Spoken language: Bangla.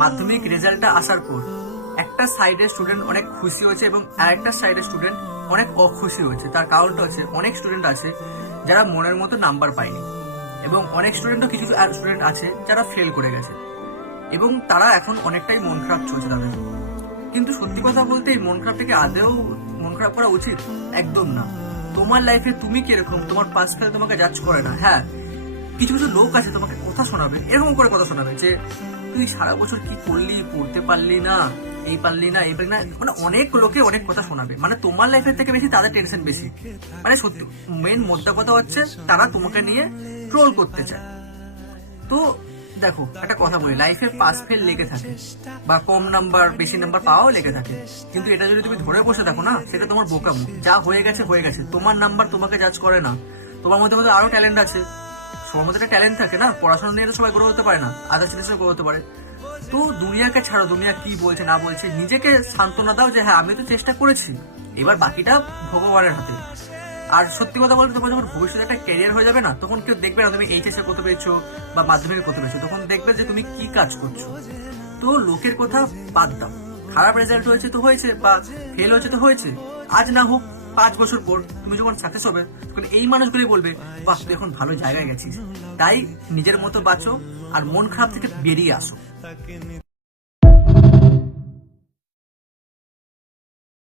মাধ্যমিক রেজাল্টটা আসার পর একটা সাইডের স্টুডেন্ট অনেক খুশি হয়েছে এবং আরেকটা সাইডের স্টুডেন্ট অনেক অখুশি হয়েছে। তার কারণটা হচ্ছে অনেক স্টুডেন্ট আছে যারা মনের মতো নাম্বার পায়নি এবং অনেক স্টুডেন্টও কিছু স্টুডেন্ট আছে যারা ফেল করে গেছে এবং তারা এখন অনেকটাই মন খারাপ চলছে তাদের। কিন্তু সত্যি কথা বলতে এই মন খারাপটাকে আদেও মন খারাপ করা উচিত একদম না। তোমার লাইফে তুমি কিরকম তোমার পাস ফেলে তোমাকে জাজ করে না। হ্যাঁ, কিছু কিছু লোক আছে তোমাকে কথা শোনাবে, এরকম করে কথা শোনাবে যে তুই সারা বছর কি করলি, পড়তে পারলি না, এই পারলি না, এই পারলি না, মানে অনেক লোকে অনেক কথা শোনাবে। মানে তোমার লাইফের থেকে বেশি তাদের টেনশন বেশি। মানে সত্যি মেন মোদ্দা কথা হচ্ছে তারা তোমাকে নিয়ে ট্রোল করতে চায়। তো দেখো একটা কথা বলি, লাইফে পাস ফেল লেগে থাকে বা কম নাম্বার বেশি নাম্বার পাওয়াও লেগে থাকে, কিন্তু এটা যদি তুমি ধরে বসে থাকো না, সেটা তোমার বোকামো। যা হয়ে গেছে হয়ে গেছে, তোমার নাম্বার তোমাকে জাজ করে না। তোমার মধ্যে মধ্যে আরো ট্যালেন্ট আছে, সবার মধ্যে একটা ট্যালেন্ট থাকে না, পড়াশোনা নিয়ে তো সবাই গ্রো হতে পারে না, আদার্স জিনিসও গ্রো হতে পারে। তো দুনিয়াকে ছাড়ো, দুনিয়া কি বলছে না বলছে, নিজেকে সান্ত্বনা দাও যে হ্যাঁ আমি তো চেষ্টা করেছি, এবার বাকিটা ভগবানের হাতে। আর সত্যি কথা বলতে তোমার যখন ভবিষ্যতে একটা ক্যারিয়ার হয়ে যাবে না, তখন কেউ দেখবে না তুমি এইচএসএ করতে পেরেছো বা মাধ্যমিক করতে পেরেছো, তখন দেখবে যে তুমি কি কাজ করছো। তো লোকের কথা বাদ দাও, খারাপ রেজাল্ট হয়েছে তো হয়েছে বা ফেল হয়েছে তো হয়েছে, আজ না হোক 5 বছর পর তুমি যখন সাকসেস হবে তখন এই মানুষগুলোই বলবে বাহ তুই এখন ভালো জায়গায় গেছিস। তাই নিজের মতো বাঁচো আর মন খারাপ থেকে বেরিয়ে আসো।